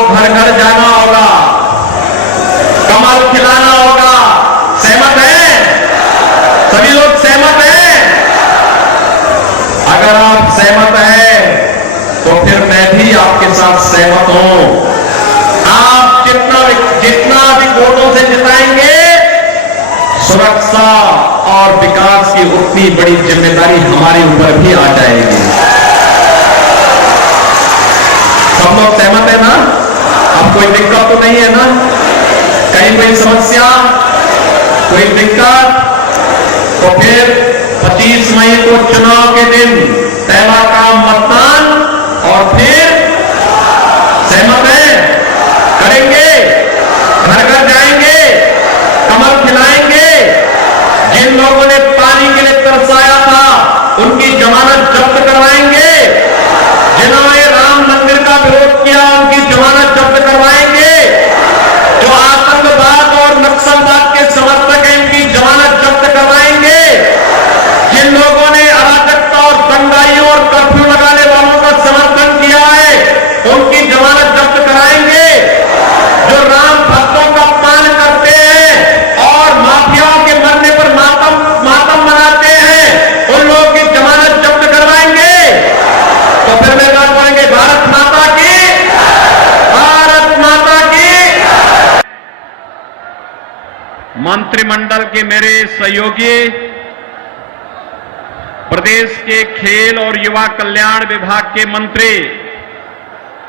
घर घर जाना होगा, कमल खिलाना होगा। सहमत हैं? सभी लोग सहमत हैं? अगर आप सहमत हैं तो फिर मैं भी आपके साथ सहमत हूं। आप जितना भी वोटों से जिताएंगे, सुरक्षा और विकास की उतनी बड़ी जिम्मेदारी हमारे ऊपर भी आ जाएगी। सब लोग सहमत है ना? अब कोई दिक्कत तो नहीं है ना? कहीं कोई समस्या, कोई दिक्कत? तो फिर 25 मई को चुनाव के दिन पहला काम मतदान, और फिर सहमत है? करेंगे, घर घर जाएंगे, कमल खिलाएंगे। जिन लोगों ने पानी के लिए तरसाया था उनकी जमानत जब्त करवाएंगे। जिन्होंने राम मंदिर का विरोध किया उनकी जमानत जब्त करवाएंगे। जो आतंकवाद और नक्सलवाद के समर्थक हैं उनकी जमानत जब्त करवाएंगे। जिन लोगों ने अराजकता और दंगाइयों और कर्फ्यू लगाने वालों का समर्थन किया है उनकी जमानत जब्त कराएंगे। जो राम भक्तों का अपमान करते हैं और माफियाओं के मरने पर मातम मनाते हैं उन लोगों की जमानत जब्त करवाएंगे। तो फिर मैं बात करेंगे, भारत माता की, भारत माता की। मंत्रिमंडल के मेरे सहयोगी, प्रदेश के खेल और युवा कल्याण विभाग के मंत्री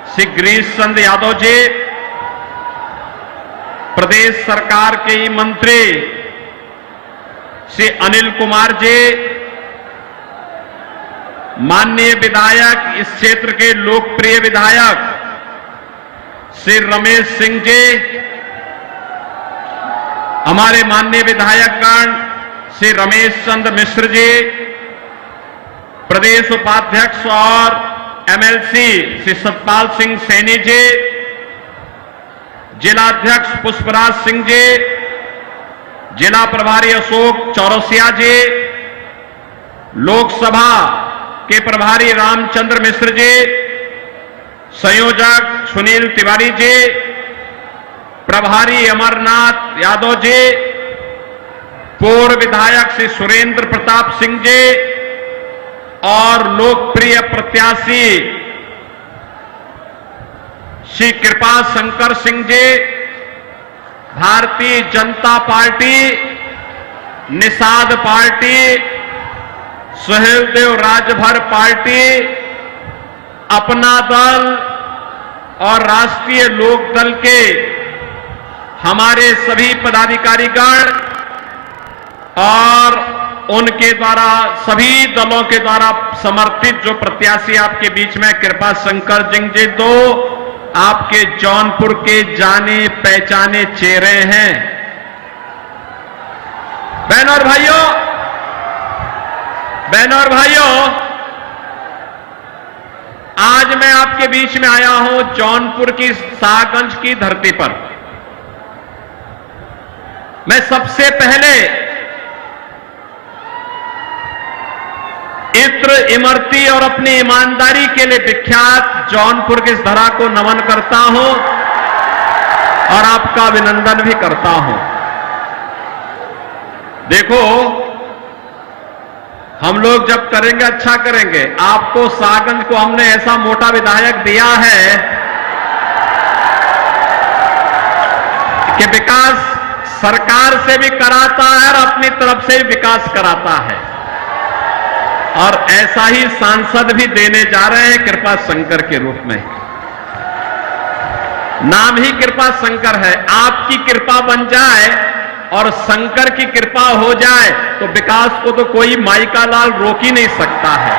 श्री गिरीश चंद्र यादव जी, प्रदेश सरकार के ही मंत्री श्री अनिल कुमार जी, माननीय विधायक, इस क्षेत्र के लोकप्रिय विधायक श्री रमेश सिंह जी, हमारे माननीय विधायकगण श्री रमेश चंद्र मिश्र जी, प्रदेश उपाध्यक्ष और एमएलसी श्री सतपाल सिंह सैनी जी, जिलाध्यक्ष पुष्पराज सिंह जी, जिला प्रभारी अशोक चौरसिया जी, लोकसभा के प्रभारी रामचंद्र मिश्र जी, संयोजक सुनील तिवारी जी, प्रभारी अमरनाथ यादव जी, पूर्व विधायक श्री सुरेंद्र प्रताप सिंह जी और लोकप्रिय प्रत्याशी श्री कृपा Shankar Singh ji, Bharatiya Janata party, Nishad party, Suheldev Rajbhar party, अपना दल और राष्ट्रीय लोक दल के हमारे सभी पदाधिकारीगण और उनके द्वारा, सभी दलों के द्वारा समर्थित जो प्रत्याशी आपके बीच में कृपा शंकर सिंह जी, दो आपके जौनपुर के जाने पहचाने चेहरे हैं। बहनों और भाइयों, आज मैं आपके बीच में आया हूं जौनपुर की शाहगंज की धरती पर। मैं सबसे पहले इत्र, इमरती और अपनी ईमानदारी के लिए विख्यात जौनपुर की इस धरा को नमन करता हूं और आपका अभिनंदन भी करता हूं। देखो, हम लोग जब करेंगे अच्छा करेंगे। आपको शाहगंज को हमने ऐसा मोटा विधायक दिया है कि विकास सरकार से भी कराता है और अपनी तरफ से भी विकास कराता है, और ऐसा ही सांसद भी देने जा रहे हैं कृपा शंकर के रूप में। नाम ही कृपा शंकर है। आपकी कृपा बन जाए और शंकर की कृपा हो जाए तो विकास को तो कोई माई का लाल रोक ही नहीं सकता है।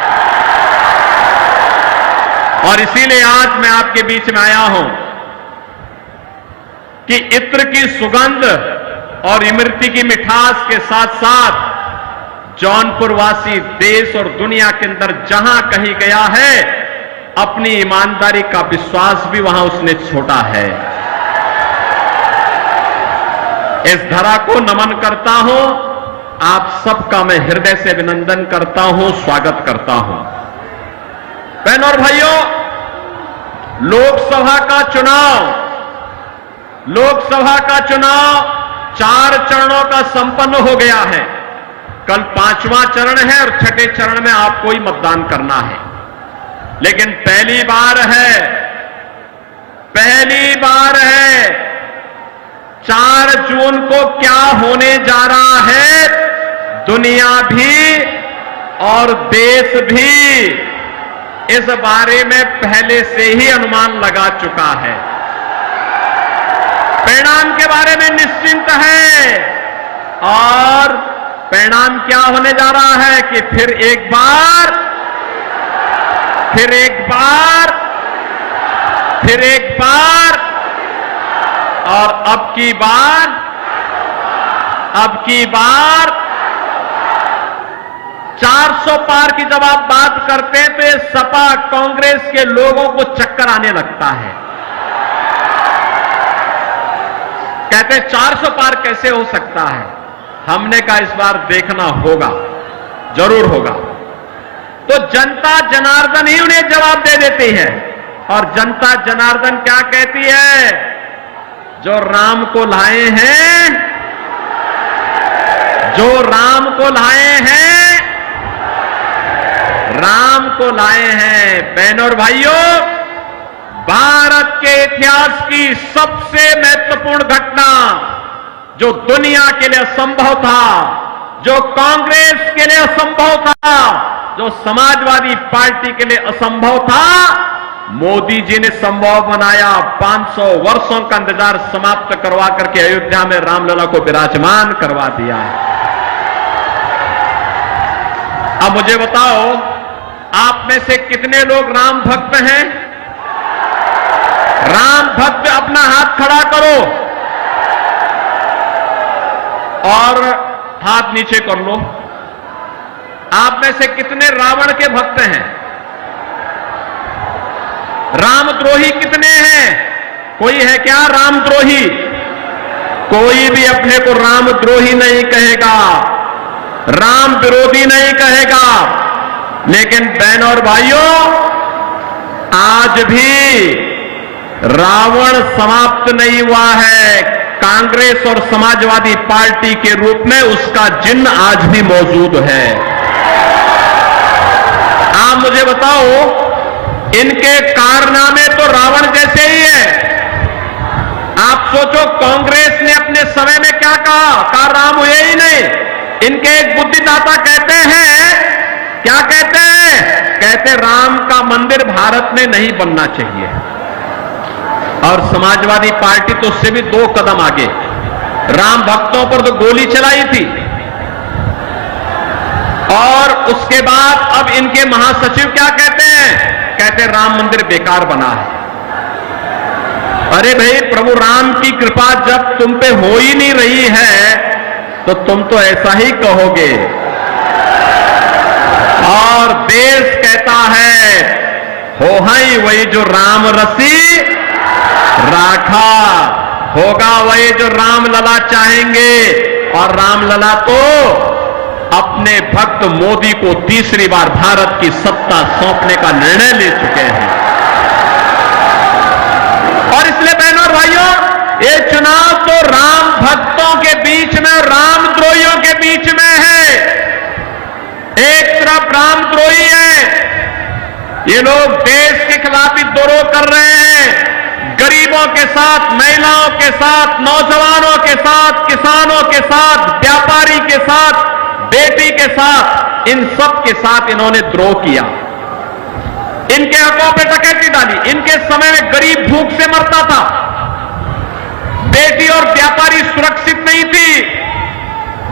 और इसीलिए आज मैं आपके बीच में आया हूं कि इत्र की सुगंध और इमरती की मिठास के साथ साथ जौनपुर वासी देश और दुनिया के अंदर जहां कहीं गया है, अपनी ईमानदारी का विश्वास भी वहां उसने छोड़ा है। इस धरा को नमन करता हूं, आप सबका मैं हृदय से अभिनंदन करता हूं, स्वागत करता हूं। बहनों और भाइयों, लोकसभा का चुनाव 4 चरणों का संपन्न हो गया है। कल 5वां चरण है और छठे चरण में आपको ही मतदान करना है। लेकिन पहली बार है 4 जून को क्या होने जा रहा है, दुनिया भी और देश भी इस बारे में पहले से ही अनुमान लगा चुका है। परिणाम के बारे में निश्चिंत है और परिणाम क्या होने जा रहा है कि फिर एक बार और अब की बार 400 पार की जब आप बात करते हैं तो ये सपा कांग्रेस के लोगों को चक्कर आने लगता है। कहते हैं 400 पार कैसे हो सकता है। हमने कहा इस बार देखना होगा, जरूर होगा। तो जनता जनार्दन ही उन्हें जवाब दे देती है। और जनता जनार्दन क्या कहती है? जो राम को लाए हैं, बहनों और भाइयों, भारत के इतिहास की सबसे महत्वपूर्ण घटना जो दुनिया के लिए असंभव था, जो कांग्रेस के लिए असंभव था, जो समाजवादी पार्टी के लिए असंभव था, मोदी जी ने संभव बनाया। 500 वर्षों का इंतजार समाप्त करवा करके अयोध्या में रामलला को विराजमान करवा दिया है। अब मुझे बताओ, आप में से कितने लोग राम भक्त हैं? राम भक्त अपना हाथ खड़ा करो और हाथ नीचे कर लो। आप में से कितने रावण के भक्त हैं? रामद्रोही कितने हैं? कोई है क्या रामद्रोही? कोई भी अपने को रामद्रोही नहीं कहेगा, राम विरोधी नहीं कहेगा। लेकिन बहनों और भाइयों, आज भी रावण समाप्त नहीं हुआ है। कांग्रेस और समाजवादी पार्टी के रूप में उसका चिन्ह आज भी मौजूद है। आप मुझे बताओ, इनके कारनामे तो रावण जैसे ही है। आप सोचो, कांग्रेस ने अपने समय में क्या कहा राम हुए ही नहीं। इनके एक बुद्धिदाता कहते हैं, क्या कहते हैं? कहते राम का मंदिर भारत में नहीं बनना चाहिए। और समाजवादी पार्टी तो उससे भी 2 कदम आगे, राम भक्तों पर तो गोली चलाई थी। और उसके बाद अब इनके महासचिव क्या कहते हैं? कहते राम मंदिर बेकार बना है। अरे भाई, प्रभु राम की कृपा जब तुम पे हो ही नहीं रही है तो तुम तो ऐसा ही कहोगे। और देश कहता है, हो हाई वही जो राम रसी राखा, होगा वही जो राम लला चाहेंगे। और राम लला तो अपने भक्त मोदी को तीसरी बार भारत की सत्ता सौंपने का निर्णय ले चुके हैं। और इसलिए बहनों और भाइयों, ये चुनाव तो राम भक्तों के बीच में, रामद्रोहियों के बीच में है। एक तरफ रामद्रोही है, ये लोग देश के खिलाफ विद्रोह कर रहे हैं। गरीबों के साथ, महिलाओं के साथ, नौजवानों के साथ, किसानों के साथ, व्यापारी के साथ, बेटी के साथ, इन सब के साथ इन्होंने द्रोह किया। इनके हकों पे डकैती डाली। इनके समय में गरीब भूख से मरता था, बेटी और व्यापारी सुरक्षित नहीं थी।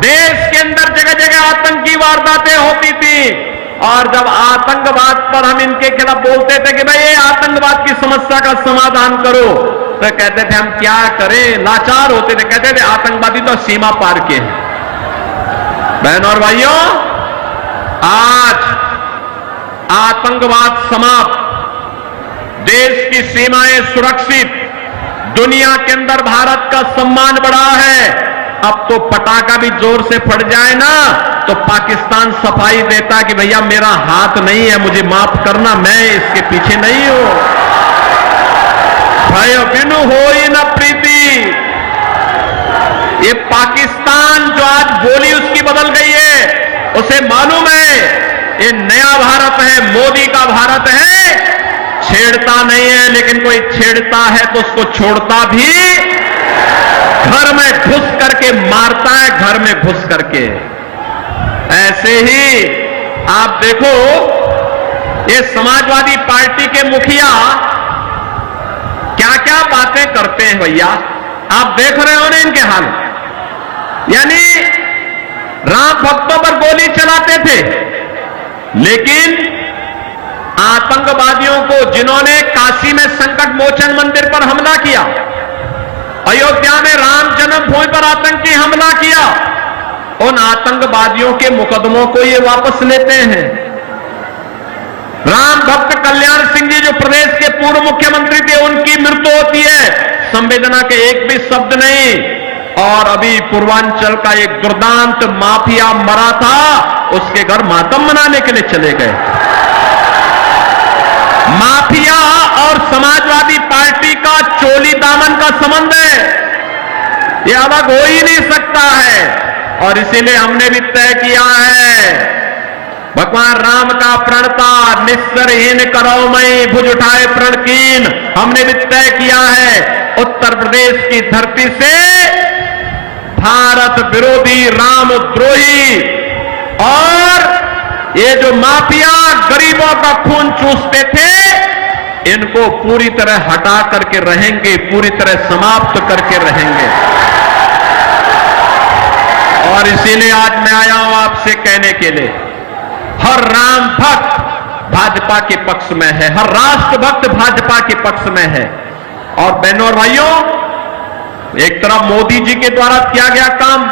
देश के अंदर जगह जगह आतंकी वारदातें होती थी। और जब आतंकवाद पर हम इनके खिलाफ बोलते थे कि भाई ये आतंकवाद की समस्या का समाधान करो, तो कहते थे हम क्या करें, लाचार होते थे। कहते थे आतंकवादी तो सीमा पार के हैं। बहनों और भाइयों, आज आतंकवाद समाप्त, देश की सीमाएं सुरक्षित, दुनिया के अंदर भारत का सम्मान बढ़ा है। अब तो पटाखा भी जोर से फट जाए ना तो पाकिस्तान सफाई देता कि भैया मेरा हाथ नहीं है, मुझे माफ करना, मैं इसके पीछे नहीं हूं। भय बिनु होई न प्रीति। ये पाकिस्तान जो आज बोली उसकी बदल गई है, उसे मालूम है ये नया भारत है, मोदी का भारत है। छेड़ता नहीं है, लेकिन कोई छेड़ता है तो उसको छोड़ता भी, घर में घुस करके मारता है, घर में घुस करके। ऐसे ही आप देखो ये समाजवादी पार्टी के मुखिया क्या क्या बातें करते हैं भैया, आप देख रहे हो ना इनके हाल। यानी राम भक्तों पर गोली चलाते थे, लेकिन आतंकवादियों को जिन्होंने काशी में संकट मोचन मंदिर पर हमला किया, अयोध्या में राम जन्मभूमि पर आतंकी हमला किया, उन आतंकवादियों के मुकदमों को ये वापस लेते हैं। राम भक्त कल्याण सिंह जी जो प्रदेश के पूर्व मुख्यमंत्री थे, उनकी मृत्यु होती है, संवेदना के एक भी शब्द नहीं। और अभी पूर्वांचल का एक दुर्दांत माफिया मरा था, उसके घर मातम मनाने के लिए चले गए। माफिया और समाजवादी पार्टी का चोली दामन का संबंध है, यह अलग हो ही नहीं सकता है। और इसीलिए हमने भी तय किया है, भगवान राम का प्रणता निस्सरहीन करो मई भुज उठाए प्रणकीन। हमने भी तय किया है उत्तर प्रदेश की धरती से भारत विरोधी, रामद्रोही और ये जो माफिया गरीबों का खून चूसते थे, इनको पूरी तरह हटा करके रहेंगे, पूरी तरह समाप्त करके रहेंगे। और इसीलिए आज मैं आया हूं आपसे कहने के लिए, हर राम भक्त भाजपा के पक्ष में है, हर राष्ट्र भक्त भाजपा के पक्ष में है। और बहनों और भाइयों, एक तरफ मोदी जी के द्वारा किया गया काम,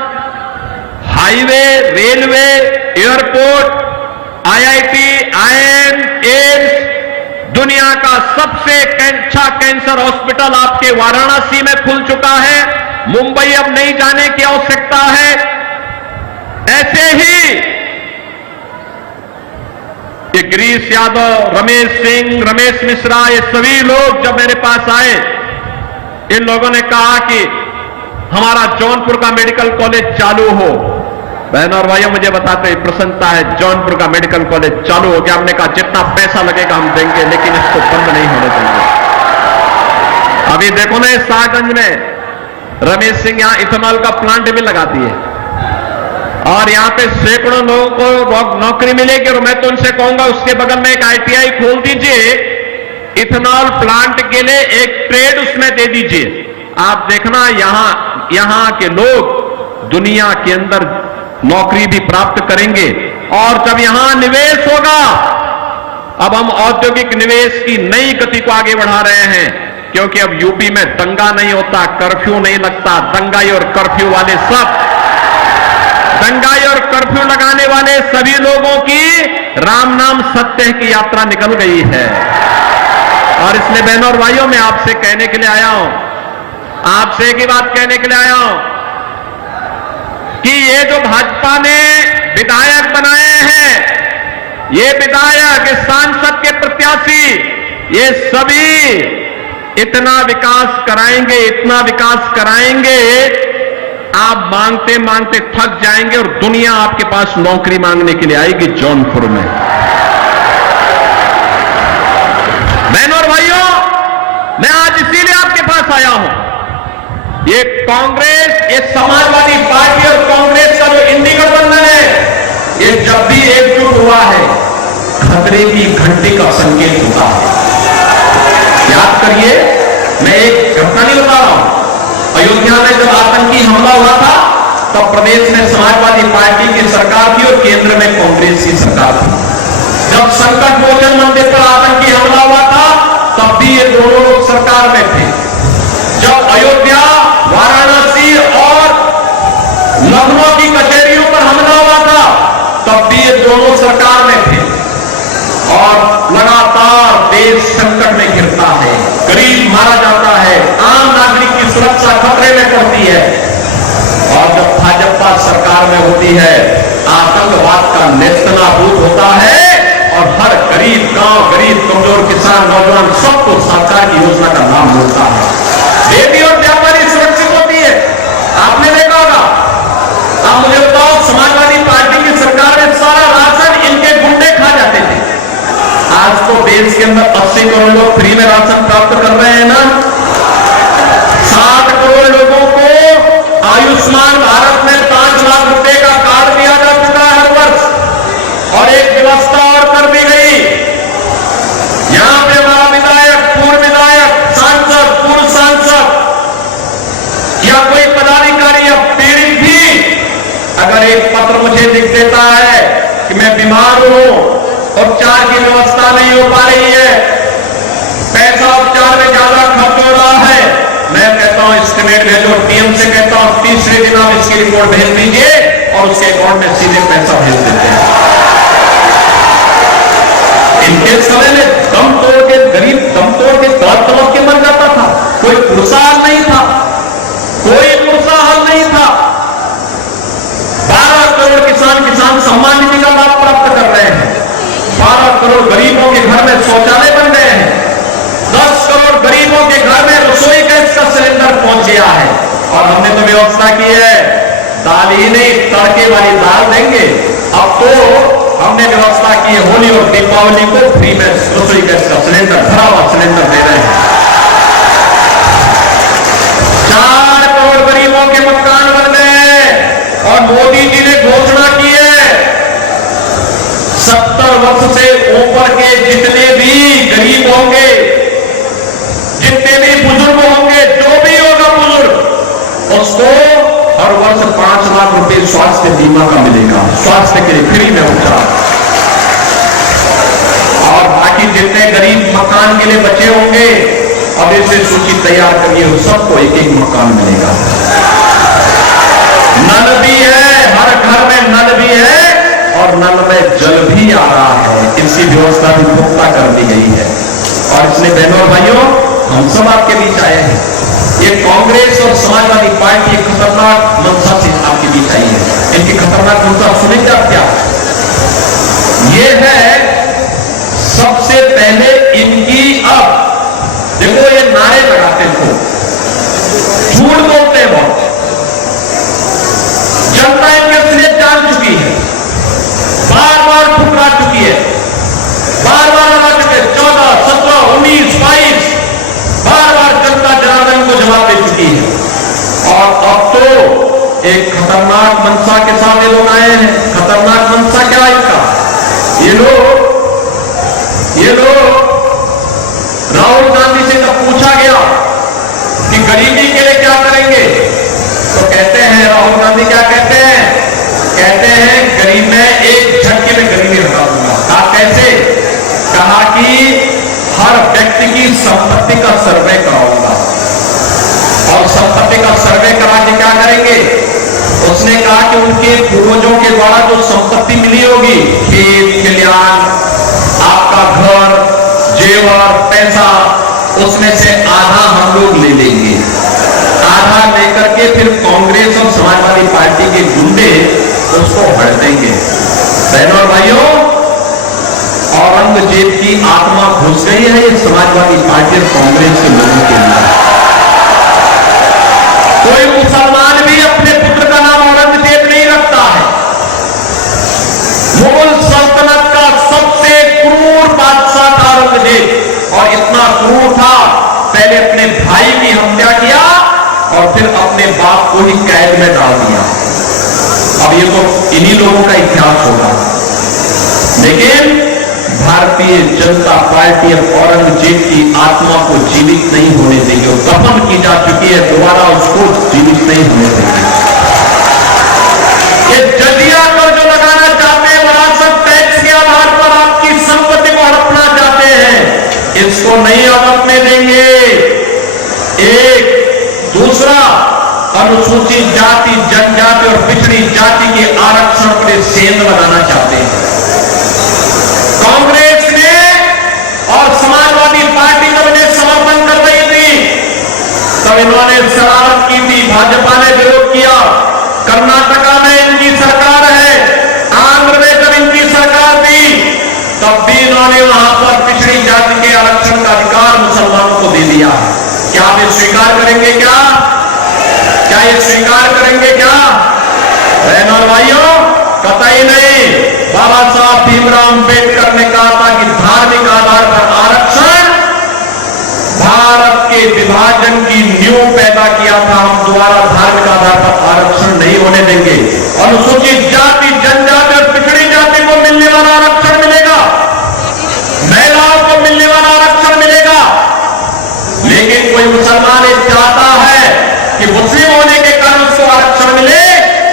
highway, railway, airport, IIT, IIM, AIIMS, दुनिया का सबसे अच्छा कैंसर हॉस्पिटल आपके वाराणसी में खुल चुका है, मुंबई अब नहीं जाने की आवश्यकता है। ऐसे ही ये गिरीश यादव, रमेश सिंह, रमेश मिश्रा, ये सभी लोग जब मेरे पास आए, इन लोगों ने कहा कि हमारा जौनपुर का मेडिकल कॉलेज चालू हो। बहनों और भाइयों, मुझे बताते हुए प्रसन्नता है, जौनपुर का मेडिकल कॉलेज चालू हो गया। हमने कहा जितना पैसा लगेगा हम देंगे, लेकिन इसको बंद नहीं होने देंगे। अभी देखो ना, शाहगंज में रमेश सिंह यहां इथेनॉल का प्लांट भी लगा दिए और यहां पे सैकड़ों लोगों को नौकरी मिलेगी। और मैं तो उनसे कहूंगा उसके बगल में एक आईटीआई खोल दीजिए, इथेनॉल प्लांट के लिए एक ट्रेड उसमें दे दीजिए। आप देखना यहां के लोग दुनिया के अंदर नौकरी भी प्राप्त करेंगे। और जब यहां निवेश होगा, अब हम औद्योगिक निवेश की नई गति को आगे बढ़ा रहे हैं, क्योंकि अब यूपी में दंगा नहीं होता, कर्फ्यू नहीं लगता। दंगाई और कर्फ्यू वाले सब, दंगाई और कर्फ्यू लगाने वाले सभी लोगों की राम नाम सत्य की यात्रा निकल गई है। और इसलिए बहनों और भाइयों, मैं आपसे कहने के लिए आया हूं, आपसे एक ही बात कहने के लिए आया हूं कि ये जो भाजपा ने विधायक बनाए हैं, ये विधायक, इस सांसद के प्रत्याशी, ये सभी इतना विकास कराएंगे, इतना विकास कराएंगे, आप मांगते मांगते थक जाएंगे और दुनिया आपके पास नौकरी मांगने के लिए आएगी जौनपुर में। बहनों और भाइयों, मैं आज इसीलिए आपके पास आया हूं। ये कांग्रेस, ये समाजवादी पार्टी और कांग्रेस का जो इंडी गठबंधन है, ये जब भी एकजुट हुआ है, खतरे की घंटी का संकेत हुआ है। याद करिए, मैं एक घटना नहीं बता रहा हूं। अयोध्या में जब आतंकी हमला हुआ था, तब प्रदेश में समाजवादी पार्टी की सरकार थी और केंद्र में कांग्रेस की सरकार थी। जब संकट मोचन मंदिर पर आतंकी हमला हुआ था, तब भी ये दोनों लोग सरकार में थे। जब अयोध्या, वाराणसी और लखनऊ की कचहरियों पर हमला हुआ था, तब भी ये दोनों सरकार में थे। और लगातार देश संकट में गिरता है, गरीब मारा जाता है, आम नागरिक की सुरक्षा खतरे में पड़ती है। और जब भाजपा सरकार में होती है, आतंकवाद का नेस्तनाबूद होता है और हर गरीब गांव, गरीब कमजोर किसान, नौजवान सबको सरकार की योजना का लाभ लाभ मिलता है। बेटी और व्यापारी सुरक्षित होती है। आपने देखा होगा। अब मुझे बताओ, समाजवादी पार्टी की सरकार में सारा राशन इनके गुंडे खा जाते थे। आज तो देश के अंदर 80 करोड़ लोग फ्री में राशन प्राप्त कर रहे हैं ना। 60 करोड़ लोगों को आयुष्मान भारत में 5 लाख रुपए का कार्ड दिया जा चुका है हर वर्ष। और एक व्यवस्था और कर दी गई, यहां पे हमारा विधायक, पूर्व विधायक, सांसद, पूर्व सांसद या कोई पदाधिकारी या पीड़ित भी अगर एक पत्र मुझे लिख देता है कि मैं बीमार हूं, उपचार की व्यवस्था नहीं हो पा रही है, पैसा उपचार में ज्यादा खर्च हो रहा है, मैं कहता हूं एस्टिमेट भेजो। टीएम से कहता हूं तीसरे दिन आप इसकी रिपोर्ट भेज दीजिए और उसके अकाउंट में सीधे पैसा भेज देते हैं। इनके समय में दम तोड़ के गरीब दम तोड़ के तड़प के मर जाता था। कोई पुरसा हल नहीं था, कोई पुरसा हल नहीं था। 12 करोड़ किसान सम्मान निधि का लाभ प्राप्त कर रहे हैं। 12 करोड़ गरीबों के घर में शौचालय बन गए हैं। 10 करोड़ गरीबों के घर में रसोई गैस का सिलेंडर पहुंच गया है। और हमने तो व्यवस्था की है, दाल ही नहीं तड़के वाली दाल देंगे। अब तो हमने व्यवस्था की है, होली और दीपावली को फ्री में रसोई गैस का सिलेंडर, भरा हुआ सिलेंडर दे रहे हैं। 4 करोड़ गरीबों के मकान बन गए। और मोदी जी ने घोषणा की है 70 वर्ष से ऊपर के जितने भी गरीब होंगे, जितने भी बुजुर्ग होंगे, जो भी होगा बुजुर्ग, उसको हर वर्ष 5 लाख रुपए स्वास्थ्य बीमा का मिलेगा, स्वास्थ्य के लिए फ्री में उपचार। और बाकी जितने गरीब मकान के लिए बचे होंगे, अब इसे सूची तैयार करिए, सबको एक एक मकान मिलेगा। नल भी है, हर घर में नल भी है और नल में जल भी आ रहा है। इसकी व्यवस्था भी पुख्ता कर दी गई है। और इसलिए बहनों और भाइयों, हम सब आपके बीच आए हैं। ये कांग्रेस और समाजवादी पार्टी एक खतरनाक मंशा से आपके बीच आई है। इनकी खतरनाक मंशा सुनेंगे आप क्या? ये है सबसे पहले इनकी, अब देखो ये नारे लगाते हो, झूठ बोलते हैं बहुत, जनता इनके स्लेट जान चुकी है, बार बार ठुकरा चुकी है, बार बार लगा चुके 14, 17, 19, 22 बार बार जनता जनार्दन को जवाब दे चुकी है। और अब तो एक खतरनाक मंशा के साथ ये लोग आए हैं। खतरनाक मंशा क्या है इनका? ये लोग राहुल गांधी से जब पूछा गया कि गरीबी के लिए क्या करेंगे, तो कहते हैं, राहुल गांधी क्या कहते हैं? कहते हैं गरीब में एक झटके में गरीबी हटा दूंगा। कहा कैसे? कहा कि हर व्यक्ति की संपत्ति का सर्वे कराऊंगा। और संपत्ति का सर्वे करा के क्या करेंगे? उसने कहा कि उनके पूर्वजों के द्वारा जो संपत्ति मिली होगी, खेत खलिहान, आपका घर, जेवर, पैसा, उसमें से आधा हम लोग ले लेंगे। आधा लेकर के फिर कांग्रेस और समाजवादी पार्टी के गुंडे उसको हट देंगे। बहनों और भाइयों, औरंगजेब की आत्मा घुस गई है ये समाजवादी पार्टी और कांग्रेस के लोगों के अंदर। कोई मुसलमान भी अपने पुत्र का नाम औरंगजेब नहीं रखता है। मुगल सल्तनत का सबसे क्रूर बादशाह था औरंगजेब। और इतना क्रूर था, पहले अपने भाई की हत्या किया और फिर अपने बाप को ही कैद में डाल दिया। अब ये तो इन्हीं लोगों का इतिहास होगा। लेकिन भारतीय जनता पार्टी और औरंगजेब की आत्मा को जीवित नहीं होने देगी। वो दफन की जा चुकी है, दोबारा उसको जीवित नहीं होने देगी। ये जजिया कर जो लगाना चाहते हैं, विरासत टैक्स के आधार पर आपकी संपत्ति को हड़पना चाहते हैं, इसको नहीं हड़पने देंगे। एक दूसरा, अनुसूचित जाति, जनजाति और पिछड़ी जाति के आरक्षण पर सेंध लगाना चाहते हैं। कांग्रेस ने और समाजवादी पार्टी जब इन्हें समर्थन कर रही थी, तब इन्होंने शरारत की थी, भाजपा ने विरोध किया। कर्नाटका में इनकी सरकार है, आंध्र में जब इनकी सरकार थी, तब भी इन्होंने वहां पर पिछड़ी जाति के आरक्षण का अधिकार मुसलमानों को दे दिया। ये स्वीकार करेंगे क्या? क्या ये स्वीकार करेंगे क्या? बहन और भाइयों, कतई नहीं। बाबा साहब भीमराव अंबेडकर ने कहा था कि धार्मिक आधार पर आरक्षण भारत के विभाजन की नींव पैदा किया था। हम दोबारा धार्मिक आधार पर आरक्षण नहीं होने देंगे। अनुसूचित जाति, जनजाति और पिछड़ी जाति को मिलने वाला आरक्षण मिलेगा, महिलाओं को मिलने वाला आरक्षण मिलेगा। लेकिन कोई मुसलमान ये चाहता है कि मुस्लिम होने के कारण उसको आरक्षण मिले,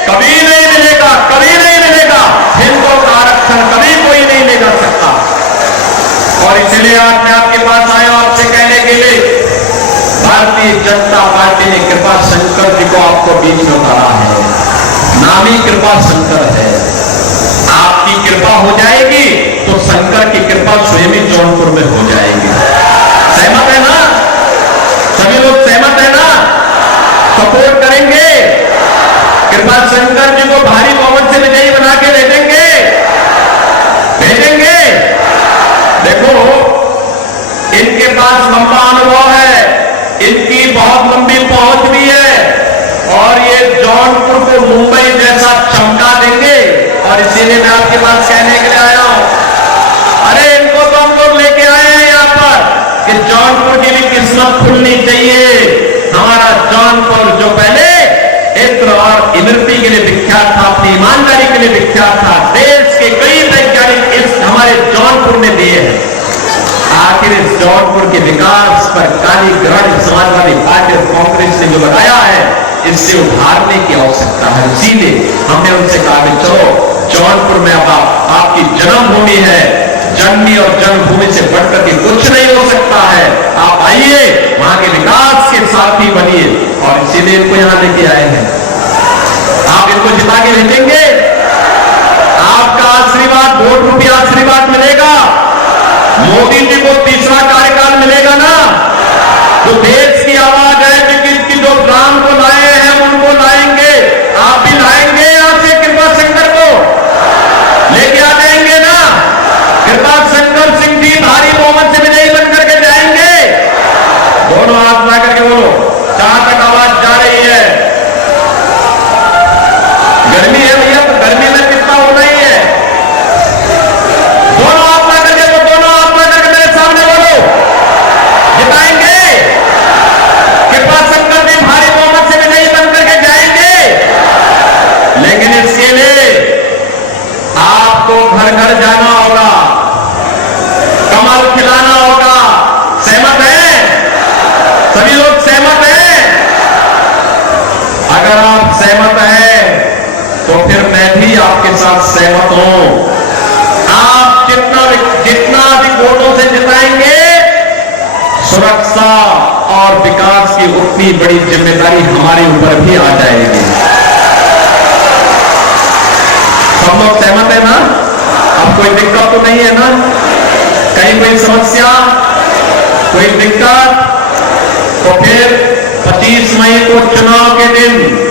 कभी नहीं मिलेगा, कभी नहीं मिलेगा। हिंदुओं का आरक्षण कभी कोई नहीं ले जा सकता। और इसलिए आज मैं आपके पास आया आपसे कहने के लिए, भारतीय जनता पार्टी ने कृपा शंकर जी को आपको बीच में उतारा है। नाम ही कृपा शंकर है। आपकी कृपा हो जाएगी तो शंकर की कृपा स्वयं ही जौनपुर में हो जाएगी। सहमत है ना? सभी लोग सहमत है ना? सपोर्ट करेंगे? कृपा शंकर जी को भारी बहुमत से विजयी बना के भेजेंगे? भेजेंगे? देखो, इनके पास लंबा अनुभव है, इनकी बहुत लंबी पहुंच भी है और ये जौनपुर को मुंबई जैसा चमका देंगे। और इसीलिए मैं आपके पास कहने के लिए आया हूं। अरे इनको तो हम लोग लेके आए हैं यहां पर कि जौनपुर की भी किस्मत खुलनी चाहिए। हमारा जौनपुर जो पहले इत्र और इमरती के लिए विख्यात था, अपनी ईमानदारी के लिए विख्यात था, देश के कई वैज्ञानिक इस हमारे जौनपुर में दिए हैं। आखिर इस जौनपुर के विकास पर काली ग्रहण समाजवादी पार्टी और कांग्रेस ने जो लगाया है, इससे उभारने की आवश्यकता है। इसीलिए हमने उनसे कहा कि चलो जौनपुर में अब आपकी जन्मभूमि है, जन्मी और जन्मभूमि से बढ़कर के कुछ नहीं हो सकता है। आप आइए, वहां के विकास के साथी बनिए। और इसीलिए इनको यहां लेके आए हैं। आप इनको जिता के भेजेंगे? आपका आशीर्वाद, वोट रूपी आशीर्वाद मिलेगा। मोदी जी को तीसरा कार्यकाल मिलेगा ना? जो देश की आवाज है, कि जो राम को लाए हैं उनको लाएंगे। आप भी लाएंगे यहां से कृपा शंकर को लेके आ जाएंगे ना? कृपा शंकर सिंह जी भारी बहुमत से विजयी बनकर के जाएंगे। दोनों हाथ ला करके बोलो, जहां तक आवाज जा रही है। गर्मी है भैया, तो गर्मी में कितना होना ही है। दोनों हाथ ला करके, तो दोनों हाथ ला करके मेरे सामने बोलो, जिताएंगे। कृपा शंकर भी भारी बहुमत से विजयी बनकर के जाएंगे। लेकिन इसके लिए आपको घर घर जाना होगा, कमल खिलाना होगा। सहमत है? सभी लोग सहमत हैं? अगर आप सहमत हैं तो फिर मैं भी आपके साथ सहमत हूं। आप जितना अधिक वोटों से जिताएंगे, सुरक्षा और विकास की उतनी बड़ी जिम्मेदारी हमारे ऊपर भी आ जाएगी। सब लोग सहमत है ना? अब कोई दिक्कत तो नहीं है ना? कहीं कोई समस्या, कोई दिक्कत? तो फिर 25 मई को चुनाव के दिन